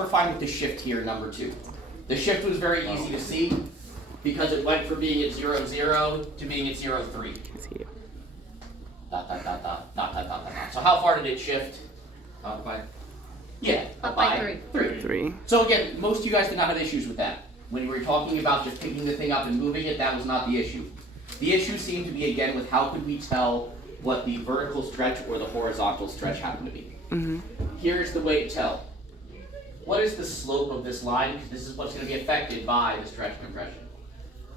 we're fine with the shift here, number 2. The shift was very easy to see because it went from being at 0, 0 to being at 0, 3. Dot, dot, dot, dot, dot, dot, dot, dot. So how far did it shift? Up by? Yeah, up by 3. 3. So again, most of you guys did not have issues with that. When we were talking about just picking the thing up and moving it, that was not the issue. The issue seemed to be, again, with how could we tell what the vertical stretch or the horizontal stretch happened to be. Here's the way to tell. What is the slope of this line? Because this is what's going to be affected by the stretch compression.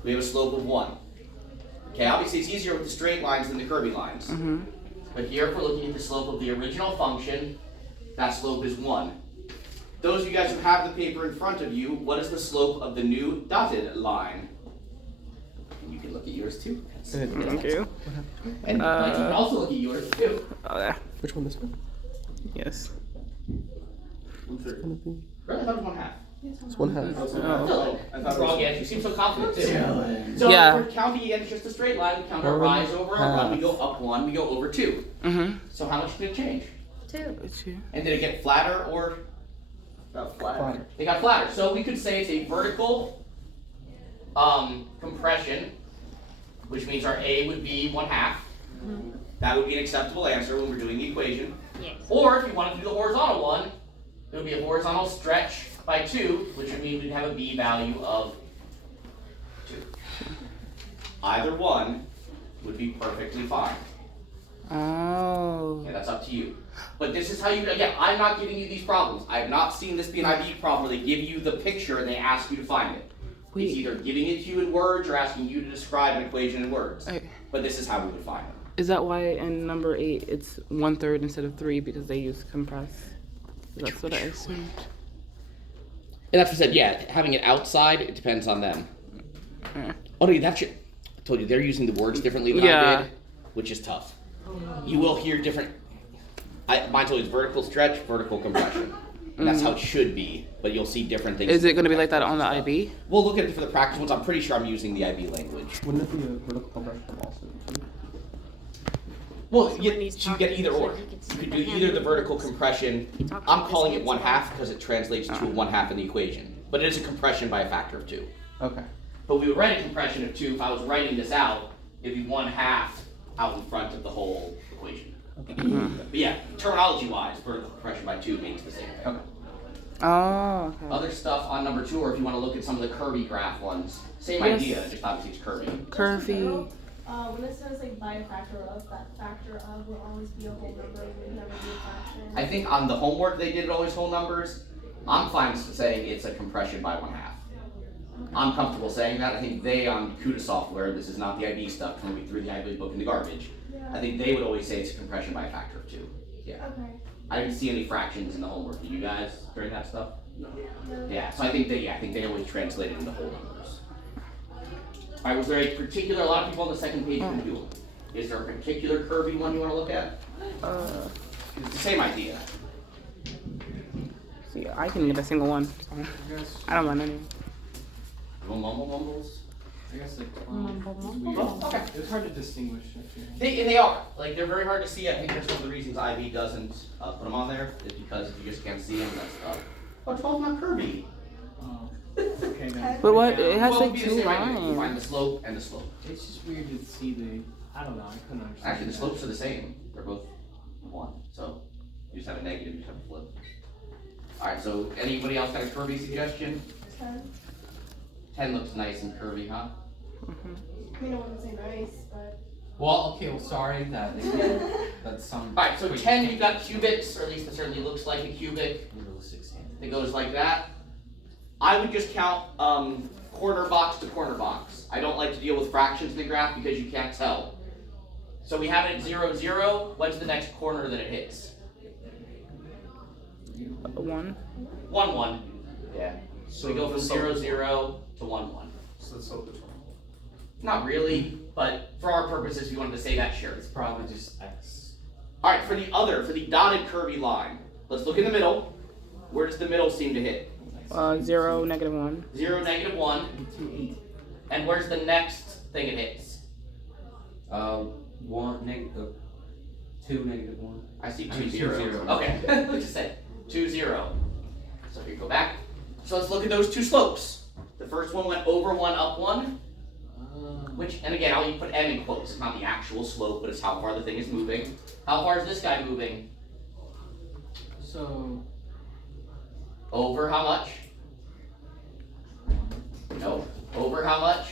We have a slope of 1. Okay, obviously it's easier with the straight lines than the curvy lines. But here, if we're looking at the slope of the original function, that slope is 1. Those of you guys who have the paper in front of you, what is the slope of the new dotted line? And you can look at yours too. Thank you. And you can also look at yours too. Oh, there. Which one, this one? Yes. 1/3. Really? I thought it was 1/2. It's 1/2. Oh. Wrong answer. You seem so confident too. So Yeah. if we're counting again, it's just a straight line. We count our rise over our run. We go up 1, we go over 2. So how much did it change? 2. And did it get flatter or? Flatter. It got flatter. So we could say it's a vertical compression, which means our A would be 1/2. That would be an acceptable answer when we're doing the equation. Yes. Or if you wanted to do the horizontal one, it would be a horizontal stretch by 2, which would mean we'd have a B value of 2. Either one would be perfectly fine. Oh. Okay, that's up to you. But this is how you, again, I'm not giving you these problems. I have not seen this be an IB problem where they give you the picture and they ask you to find it. Wait. It's either giving it to you in words or asking you to describe an equation in words. Okay. But this is how we would find them. Is that why in number 8 it's 1/3 instead of 3 because they use compress? That's what I assumed. And that's what I said, yeah, having it outside, it depends on them. Oh, no, that should, I told you, they're using the words differently than I Yeah. did, which is tough. You will hear different, mine's always vertical stretch, vertical compression. And that's how it should be, but you'll see different things. Is it going to be like that on the IB? We'll look at it for the practice ones. I'm pretty sure I'm using the IB language. Wouldn't it be a vertical compression also, too? Well, So you, when he's so you get talking, either so or. he can see You could the do hand either the movement. vertical compression. He talks I'm like calling this it gets 1/2 because it translates to a 1/2 in the equation. But it is a compression by a factor of 2. Okay. But we would write a compression of 2. If I was writing this out, it'd be 1/2 out in front of the whole equation. But yeah, terminology-wise, vertical compression by 2 means the same thing. Okay. Oh, okay. Other stuff on number 2, or if you want to look at some of the curvy graph ones, same Yes. idea, just obviously it's curvy. Curvy. When it says like by a factor of, that factor of will always be a whole number, it would never be a fraction. I think on the homework they did always whole numbers. I'm fine saying it's a compression by 1/2. I'm comfortable saying that. I think they on CUDA software, this is not the IB stuff, when we threw the IB book in the garbage. I think they would always say it's a compression by a factor of 2. Yeah. Okay. I didn't see any fractions in the homework. Did you guys during that stuff? No. Yeah, so I think they always translated into whole numbers. Alright, was there a particular, a lot of people on the second page can do them. Is there a particular curvy one you want to look at? It's the same idea. See, I can get a single one. So I don't want any. Little mumbles. I guess like Oh, okay. it's hard to distinguish. I feel. They are. Like, they're very hard to see. I think that's one of the reasons IB doesn't put them on there, is because if you just can't see them, that's oh, 12 not curvy. Oh. Okay, then. But what? It has 12 would like be the 2 same idea. You find lines. the slope and the slope. It's just weird to see the. I don't know. I couldn't understand. Actually, the slopes are the same. They're both 1. So you just have a negative, you just have a flip. Alright, so anybody else got a curvy suggestion? 10. 10 looks nice and curvy, huh? I mean, I wouldn't say nice, but. Well, okay, well, sorry that that's some. Alright, so 10 you've got cubits, or at least it certainly looks like a cubic. Rule 16. That goes like that. I would just count corner box to corner box. I don't like to deal with fractions in the graph because you can't tell. So we have it at 0, 0. What's the next corner that it hits? 1. 1, 1. Yeah. So we go from 0, 0 to 1, 1. So the slope is 1. Not really, but for our purposes, we wanted to say that, sure. It's probably just X. Alright, for the dotted curvy line, let's look in the middle. Where does the middle seem to hit? 0, -1. 0, -1. And where's the next thing it hits? 1 negative 2 negative 1. I see I 2, mean, 0. 2, 0. Okay, let's just say 2, 0. So here you go back. So let's look at those two slopes. The first one went over 1, up 1. Which, and again, I'll put m in quotes. It's not the actual slope, but it's how far the thing is moving. How far is this guy moving? So, Over how much? No. Over how much?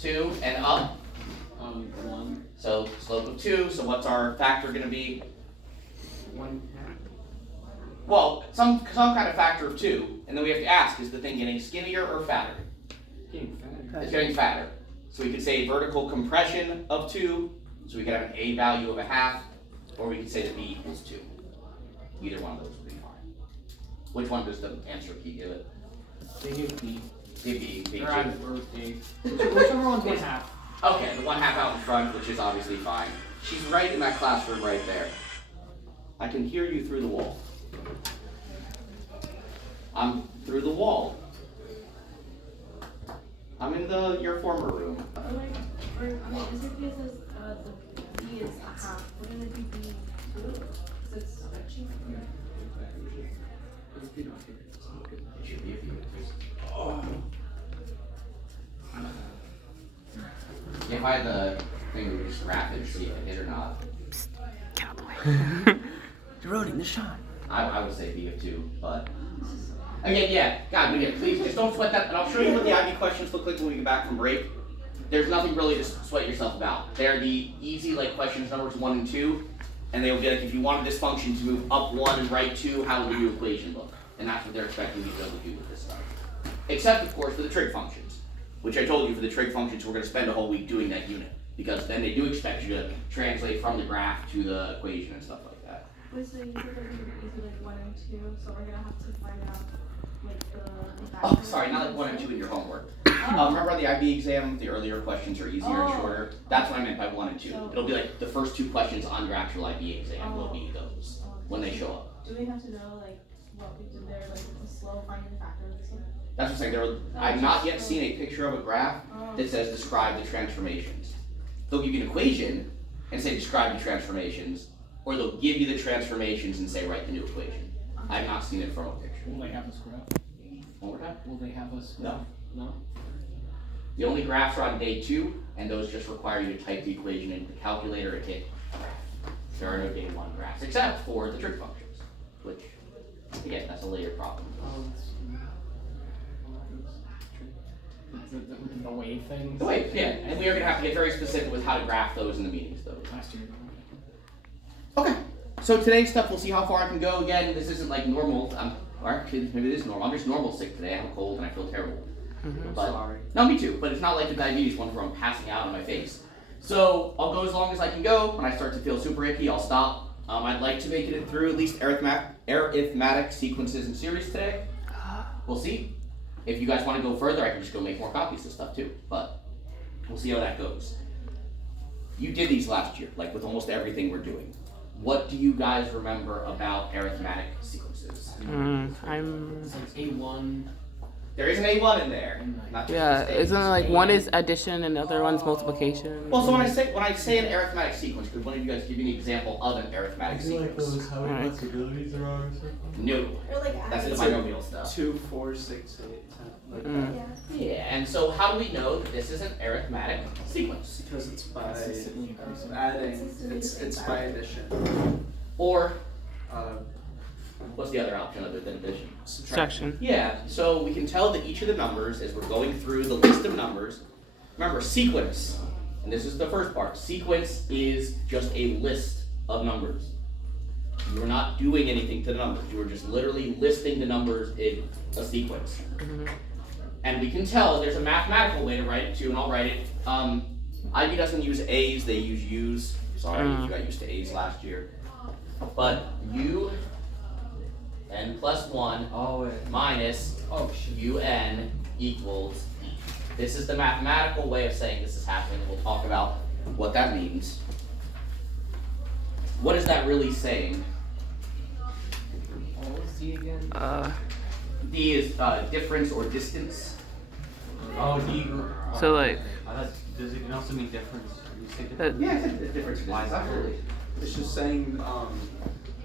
2 and up. 1. So slope of 2. So what's our factor going to be? 1/2. Well, some kind of factor of 2. And then we have to ask: is the thing getting skinnier or fatter? Getting fatter. It's getting fatter. So we could say vertical compression of 2. So we could have an a value of 1/2, or we could say that b equals 2. Either one of those would be fine. Which one does the answer key give it? They give B. B, B, Or either or A. Whichever one's 1/2. Okay, the 1/2 out in front, which is obviously fine. She's right in that classroom right there. I can hear you through the wall. I'm through the wall. I'm in your former room. Or like, or, I mean, is it because the B is 1/2? Wouldn't it be B 2? Because it's stretching. It should be a few. If I had the thing, we would just wrap it and see if it hit or not. Get out the way. Eroding the shot. I would say B of 2, but again, yeah, God, again, please just don't sweat that. And I'll show you what the IB questions look like when we get back from break. There's nothing really to sweat yourself about. They're the easy like questions numbers 1 and 2, and they will be like, if you wanted this function to move up 1 and right 2, how would your equation look? And that's what they're expecting you to be able to do with this stuff. Except, of course, for the trig functions, which I told you for the trig functions, we're going to spend a whole week doing that unit, because then they do expect you to translate from the graph to the equation and stuff like that. Wait, so you said they're going to be easy like 1 and 2, so we're gonna have to find out like the Oh, factors. sorry, not like 1 and 2 in your homework. Oh. Remember on the IB exam, the earlier questions are easier and Oh. shorter? That's what I meant by 1 and 2. So- It'll be like the first 2 questions on your actual IB exam will be those, when they show up. Do we have to know like what we did there, like with the slow finding the factors and stuff? That's what I'm saying, I've not yet seen a picture of a graph Oh. that says describe the transformations. They'll give you an equation and say describe the transformations, or they'll give you the transformations and say write the new equation. I've not seen it from a picture. Will they have us graph? One more time? Will they have us No. graph? No? The only graphs are on day 2, and those just require you to type the equation into the calculator and hit a graph. There are no day 1 graphs, except for the trig functions, which, again, that's a later problem. Oh, the wave things? Wait, yeah, and we are going to have to get very specific with how to graph those in the meetings, though. Last year. Okay, so today's stuff, we'll see how far I can go. Again, this isn't like normal. Or actually, maybe it is normal. I'm just normal sick today. I have a cold and I feel terrible. But, Sorry. No, me too. But it's not like the diabetes one where I'm passing out on my face. So I'll go as long as I can go. When I start to feel super icky, I'll stop. I'd like to make it through at least arithmetic sequences and series today. We'll see. If you guys want to go further, I can just go make more copies of stuff too. But we'll see how that goes. You did these last year, like with almost everything we're doing. What do you guys remember about arithmetic sequences? I'm. It's like A1. There is an A1 in there. Not just Yeah, mistakes. isn't it like one is addition and the other one's multiplication? Well, so when I say an arithmetic sequence, could one of you guys give me an example of an arithmetic sequence? how many possibilities there are or something? No, Or like that's the adding. binomial stuff. 2, 4, 6, 8, 10. Like Mm. Yeah. Yeah, and so how do we know that this is an arithmetic sequence? Because it's by Consistently increasing. adding, it's by addition. Or Uh, what's the other option other than addition? Subtraction. Yeah, so we can tell that each of the numbers, as we're going through the list of numbers, remember sequence, and this is the first part, sequence is just a list of numbers. You are not doing anything to the numbers, you are just literally listing the numbers in a sequence. And we can tell there's a mathematical way to write it too, and I'll write it. IB doesn't use A's, they use U's. Sorry if you got used to A's last year. But U n plus 1 Oh, wait. minus Oh, shit. un equals e. This is the mathematical way of saying this is happening. We'll talk about what that means. What is that really saying? What was D again? D is difference or distance. Oh, D. So like, Does it can also mean difference? You say that, difference? Yeah, it's a difference or distance, absolutely. it's just saying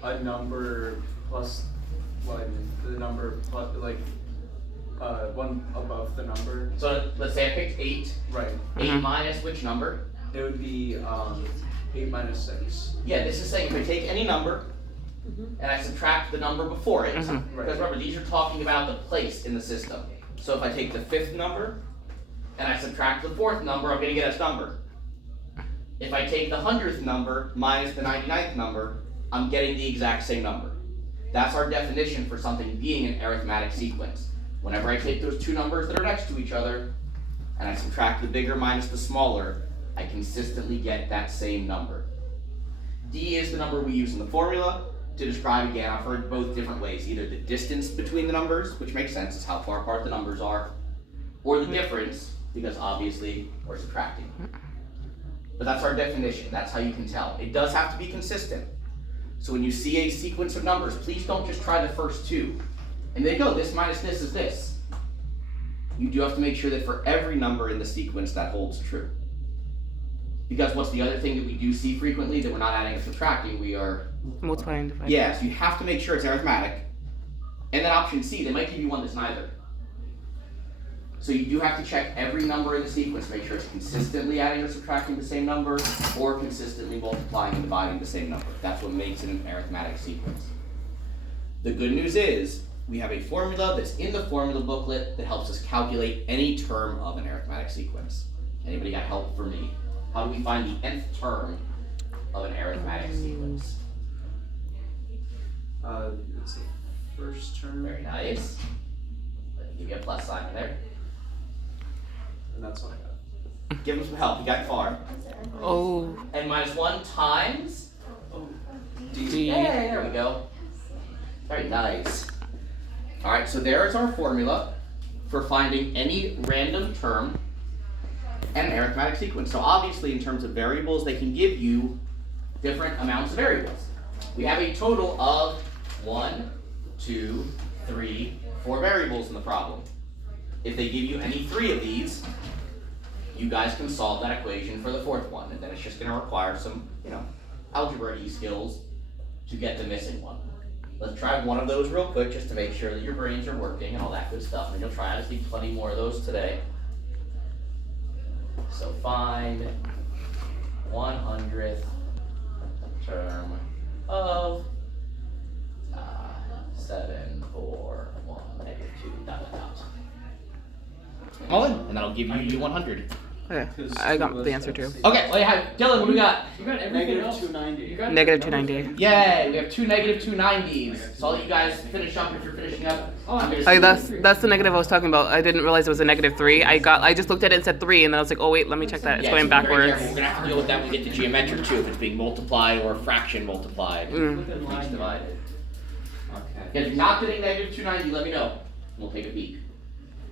a number plus Well, I mean, the number, like, one above the number. So let's say I picked 8. Right. 8 minus which number? It would be 8 minus 6. Yeah, this is saying if I take any number and I subtract the number before it, Mhm. because remember, these are talking about the place in the system. So if I take the 5th number and I subtract the 4th number, I'm gonna get this number. If I take the 100th number minus the 99th number, I'm getting the exact same number. That's our definition for something being an arithmetic sequence. Whenever I take those two numbers that are next to each other and I subtract the bigger minus the smaller, I consistently get that same number. D is the number we use in the formula to describe, again, I've heard both different ways, either the distance between the numbers, which makes sense, is how far apart the numbers are, or the difference, because obviously we're subtracting. But that's our definition, that's how you can tell. It does have to be consistent. So when you see a sequence of numbers, please don't just try the first two. And they go, this minus this is this. You do have to make sure that for every number in the sequence that holds true. Because what's the other thing that we do see frequently that we're not adding or subtracting, we are... Multiplying, dividing. Yeah, so you have to make sure it's arithmetic. And then option C, they might give you one that's neither. So you do have to check every number in the sequence, make sure it's consistently adding or subtracting the same number, or consistently multiplying and dividing the same number. That's what makes it an arithmetic sequence. The good news is, we have a formula that's in the formula booklet that helps us calculate any term of an arithmetic sequence. Anybody got help for me? How do we find the nth term of an arithmetic sequence? It's the first term, Very nice. Let me give you a plus sign there. and that's all I got. Give him some help, he got far. Oh, N minus 1 times. D. Hey, there we go. Very nice. Alright, so there is our formula for finding any random term and an arithmetic sequence. So obviously in terms of variables, they can give you different amounts of variables. We have a total of 1, 2, 3, 4 variables in the problem. If they give you any 3 of these, you guys can solve that equation for the 4th one, and then it's just going to require some, algebra-y skills to get the missing one. Let's try one of those real quick just to make sure that your brains are working and all that good stuff, and you'll try to see plenty more of those today. So find 100th term of 7, 4, 1, negative 2, dot, dot, dot. All in, and that'll give you 100. Okay, I got the answer too. Okay, well, you have Dylan. What do we got? You got everything Negative else. 290. You got Negative the numbers 290. Yay! We have 2 negative 290s. So I'll let you guys finish up if you're finishing up. I'm gonna Like see- that's the negative I was talking about. I didn't realize it was a -3. I just looked at it and said 3, and then I was like, oh wait, let me check that. It's Yeah, going so be very backwards. careful. We're gonna have to deal with that when we get to geometric too, if it's being multiplied or fraction multiplied. Mm. If it's divided. Okay. If you're not getting negative 290, let me know. We'll take a peek.